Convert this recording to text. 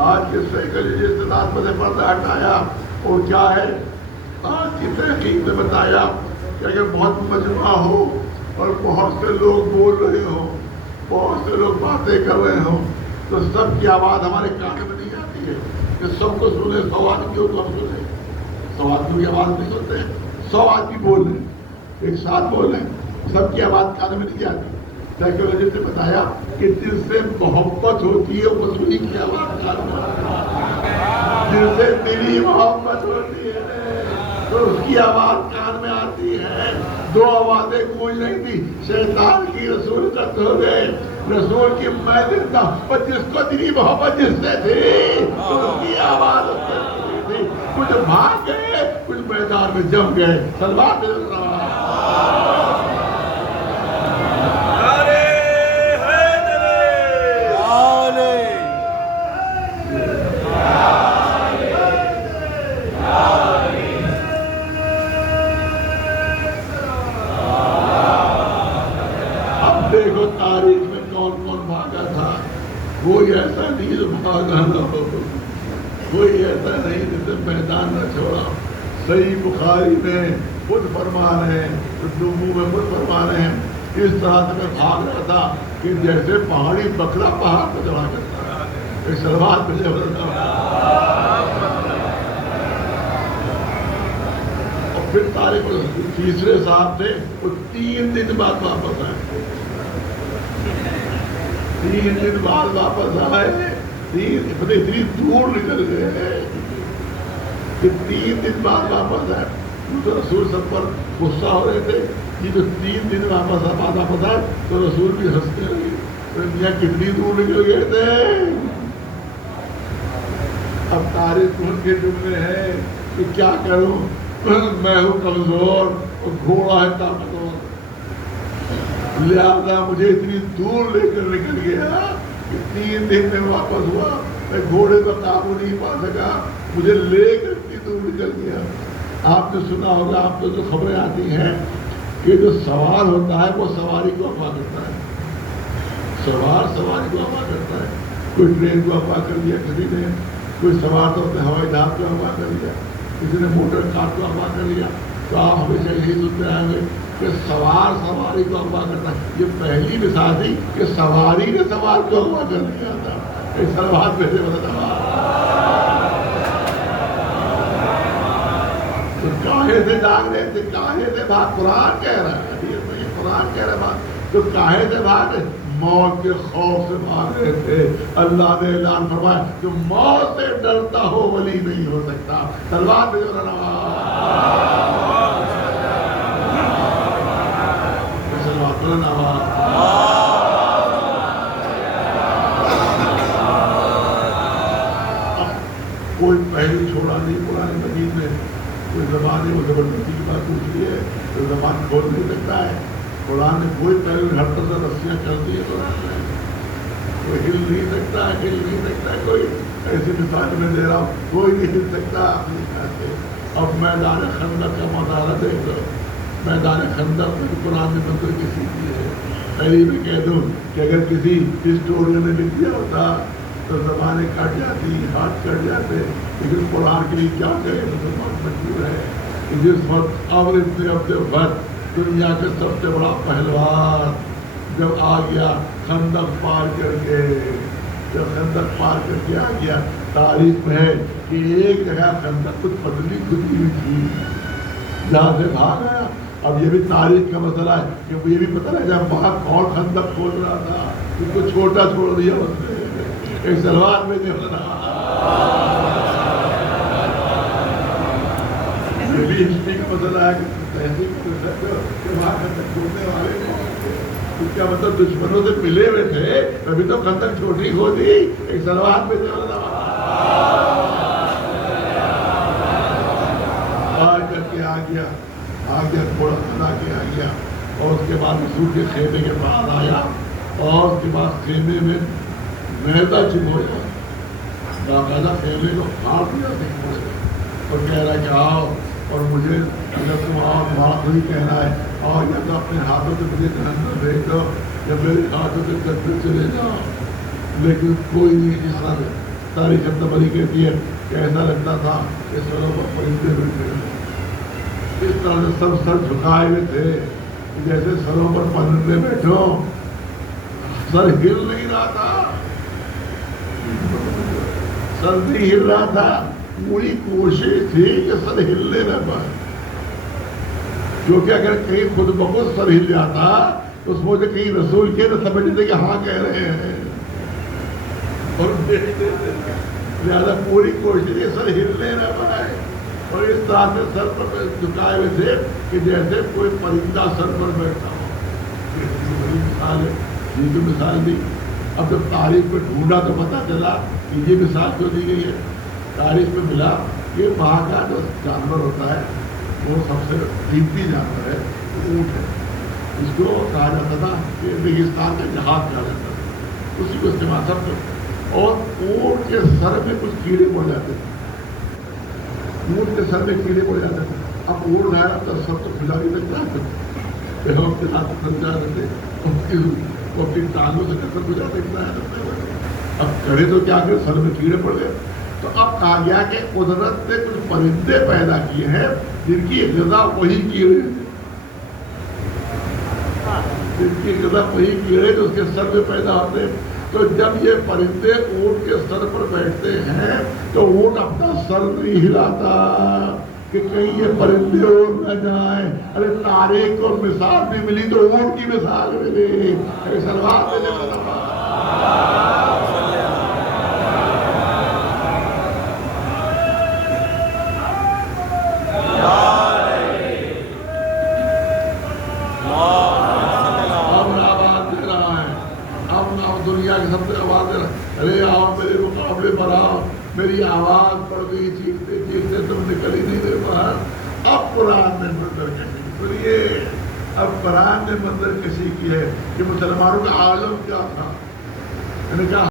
آج کے سیکولر استداد میں سے پردہ ہٹایا، اور کیا ہے آج کی تحقیق میں بتایا کہ اگر بہت مجمع ہو اور بہت سے لوگ بول رہے ہوں، بہت سے لوگ باتیں کر رہے ہوں، تو سب کی آواز ہمارے کان میں نہیں آتی ہے کہ سب کو سنے 100 آدمی ہو تو ہم سنیں، 100 آدمی کی آواز نہیں سنتے ہیں، 100 آدمی بول رہے ہیں، ایک ساتھ بول رہے ہیں، سب کی آواز کان میں نہیں آتی۔ سائیکالوجسٹ نے بتایا کہ جس سے محبت ہوتی ہے وہ سنی کی آواز کان میں آتی ہے، جس سے دلی محبت ہوتی ہے تو اس کی آواز کان میں آتی ہے۔ 2 آوازیں گونج رہی تھی، شیطان کی رسول قتل ہو گئے، رسول کی میں زندہ، اور جس کو دلی محبت جس سے تھی تو اس کی آواز اس سے سنی تھی۔ کچھ بھاگ گئے، کچھ میدان میں جم گئے۔ سلوات دیکھو تاریخ میں کون کون بھاگا تھا، کوئی ایسا نہیں جو بھاگا نہ ہو، کوئی ایسا نہیں جس نے میدان نہ چھوڑا۔ صحیح بخاری میں خود فرما رہے ہیں، نبوی میں خود فرما رہے ہیں، اس طرح سے میں بھاگ رہا تھا کہ جیسے پہاڑی بکرا پہاڑ پہ چڑھا کرتا ہے۔ ایک سلوات پہ اور پھر تاریخ تیسرے صاحب تھے، وہ 3 دن بعد واپس آئے، 3 دن بعد واپس آئے، اتنی دور نکل گئے کہ 3 دن بعد واپس آئے۔ تو رسول سب پر غصہ ہو رہے تھے کہ جو 3 دن واپس آئے تو رسول بھی ہنستے لگے، میاں کتنی دور نکل گئے تھے۔ اب تاریخ ان کے جملے ہیں کہ کیا کروں، میں ہوں کمزور اور گھوڑا ہے طاقتور، لہذا مجھے اتنی دور لے کر نکل گیا کہ 3 دن میں واپس ہوا، میں گھوڑے پر قابو نہیں پا سکا، مجھے لے کر اتنی دور نکل گیا۔ آپ نے سنا ہوگا، آپ کو جو خبریں آتی ہیں کہ جو سوار ہوتا ہے وہ سواری کو اغوا کرتا ہے، سوار سواری کو اغوا کرتا ہے، کوئی ٹرین کو اغوا کر دیا کسی نے، کوئی سوار تو اپنے ہوائی جہاز کو اغوا کر دیا، کسی نے موٹر کار کو اغوا کر لیا۔ تو آپ ہمیشہ یہی سنتے آئیں گے کہ سوار سواری کو اغوا کرتا ہے۔ یہ پہلی مثال تھی کہ سواری نے سوار کو اغوا کر لیا تھا۔ ایک سلوات پہ سے بتا تو کاہے سے جاگ رہے تھے، کاہے سے بھاگ، قرآن کہہ رہا ہے، یہ قرآن کہہ رہا ہے بات، تو کاہے سے بھاگ رہے، موت کے خوف سے بھاگ رہے تھے۔ اللہ نے اعلان فرمایا جو موت سے ڈرتا ہو ولی نہیں ہو سکتا۔ سلوات پہ جو کوئی پہلو چھوڑا نہیں قرآن مجید میں، کوئی زبان ہے وہ زبردستی کی بات پوچھ رہی ہے تو زبان کھول نہیں سکتا ہے۔ قرآن نے کوئی پہلو ہر طرح رسیاں چلتی ہے، قرآن میں کوئی ہل نہیں سکتا، ہل نہیں سکتا، کوئی ایسی مثال میں دے رہا ہوں، کوئی نہیں ہل سکتا اپنی طرح سے۔ اب میدان خندق کا مطالعہ دیکھ لو، میدان خندق میں قرآن نے منظر کی سیکھی ہے۔ پہلی میں کہہ دوں کہ اگر کسی ہسٹورین نے لکھ دیا ہوتا تو زبانیں کٹ جاتی، ہاتھ کٹ جاتے، لیکن قرآن کے لیے کیا کہے، مسلمان مجبور ہے کہ جس وقت اور اتنے ہفتے وقت دنیا کے سب سے بڑا پہلوان جب آ گیا خندق پار کر کے، جب خندق پار کر کے آ گیا، تاریخ میں ہے کہ ایک جگہ خندق کچھ پتلی کھدی ہوئی تھی جہاں سے بھاگ آیا۔ اب یہ بھی تاریخ کا مسئلہ ہے کہ یہ بھی پتہ لگا وہاں کون خندق کھول رہا تھا، اس کو چھوٹا چھوڑ دیا اس نے۔ ایک سلوات میں جو یہ بھی ہسٹری کا مسئلہ ہے کہ تہذیب کو کہ وہاں خندق چھوڑنے والے تو کیا مطلب دشمنوں سے ملے ہوئے تھے، ابھی تو خندق چھوٹی ہو دی۔ ایک سلوات میں جو کر کے آ گیا تھوڑا بنا کے آ گیا، اور اس کے بعد رسول کے خیمے کے پاس آیا، اور اس کے بعد خیمے میں میدا چبویا، باقاعدہ خیمے کو پھاڑ دیا اور کہہ رہا ہے کہ آؤ، اور مجھے اگر تم آؤ بات نہیں کہنا ہے، اور یا تو اپنے ہاتھوں سے مجھے جہنم بھیج دو یا میرے ہاتھوں سے جنت چلے جاؤ، لیکن کوئی نہیں اس طرح ساری شبدبری کہتی ہے کہ ایسا لگتا تھا کہ سروں پر پرندے بیٹھے ہوئے، اس طرح سے سب سر جھکائے ہوئے تھے جیسے سروں پر پرندے بیٹھے ہوں، سر ہل نہیں رہا تھا، سر نہیں ہل رہا تھا، پوری کوشش تھی کہ سر ہلنے نہ پائے، کیونکہ اگر کہیں خود بخود سر ہل جاتا تو سوچے کہیں رسول کے نہ سمجھتے کہ ہاں کہہ رہے ہیں، اور لہٰذا پوری کوشش یہ سر ہلنے نہ پائے، اور اس طرح سے سر پر جھکائے ہوئے تھے کہ جیسے کوئی پرندہ سر پر بیٹھا ہو۔ بڑی مثال ہے، یہ جو مثال دی، اب جب تاریخ میں ڈھونڈا تو پتا چلا کہ یہ مثال کیوں دی گئی ہے۔ تاریخ میں ملا کہ وہاں کا جو جانور ہوتا ہے وہ سب سے قیمتی جانور ہے، اونٹ ہے، اس کو کہا جاتا تھا کہ ریگستان کا جہاز کہا جاتا تھا، اسی کو استعمال سب کرتے، اور اونٹ کے سر میں کچھ کیڑے پڑ جاتے تھے، اونٹ کے سر میں کیڑے پڑ جاتے تھے، اب اونٹ گیا تو سب تو کھلا نہیں لگتا، ہم کے ساتھ سمجھا دیتے، وہ اپنی ٹانگوں سے کسر گزار دیکھنا ہے، اب کرے تو کیا کرے، سر میں کیڑے پڑ گئے، تو اب کہا گیا کہ قدرت نے کچھ پرندے پیدا کیے ہیں جن کی غذا وہی کیڑے، جن کی غذا وہی کیڑے جو اس کے سر میں پیدا ہوتے ہیں، تو جب یہ پرندے اونٹ کے سر پر بیٹھتے ہیں تو اونٹ اپنا سر نہیں ہلاتا کہ کہیں یہ پرندے اڑ نہ جائیں، ارے تاریخ کو مثال بھی ملی تو اونٹ کی مثال ملی، سلوات میں دنیا کے سب سے آواز دے رہا، ارے آؤ میرے مقابلے پر آؤ، میری آواز پڑ گئی چیختے چیختے تم نکل ہی نہیں دے باہر۔ اب قرآن نے منظر کشی سنیے، اب قرآن نے منظر کشی کی ہے کہ مسلمانوں کا عالم کیا تھا، میں نے کہا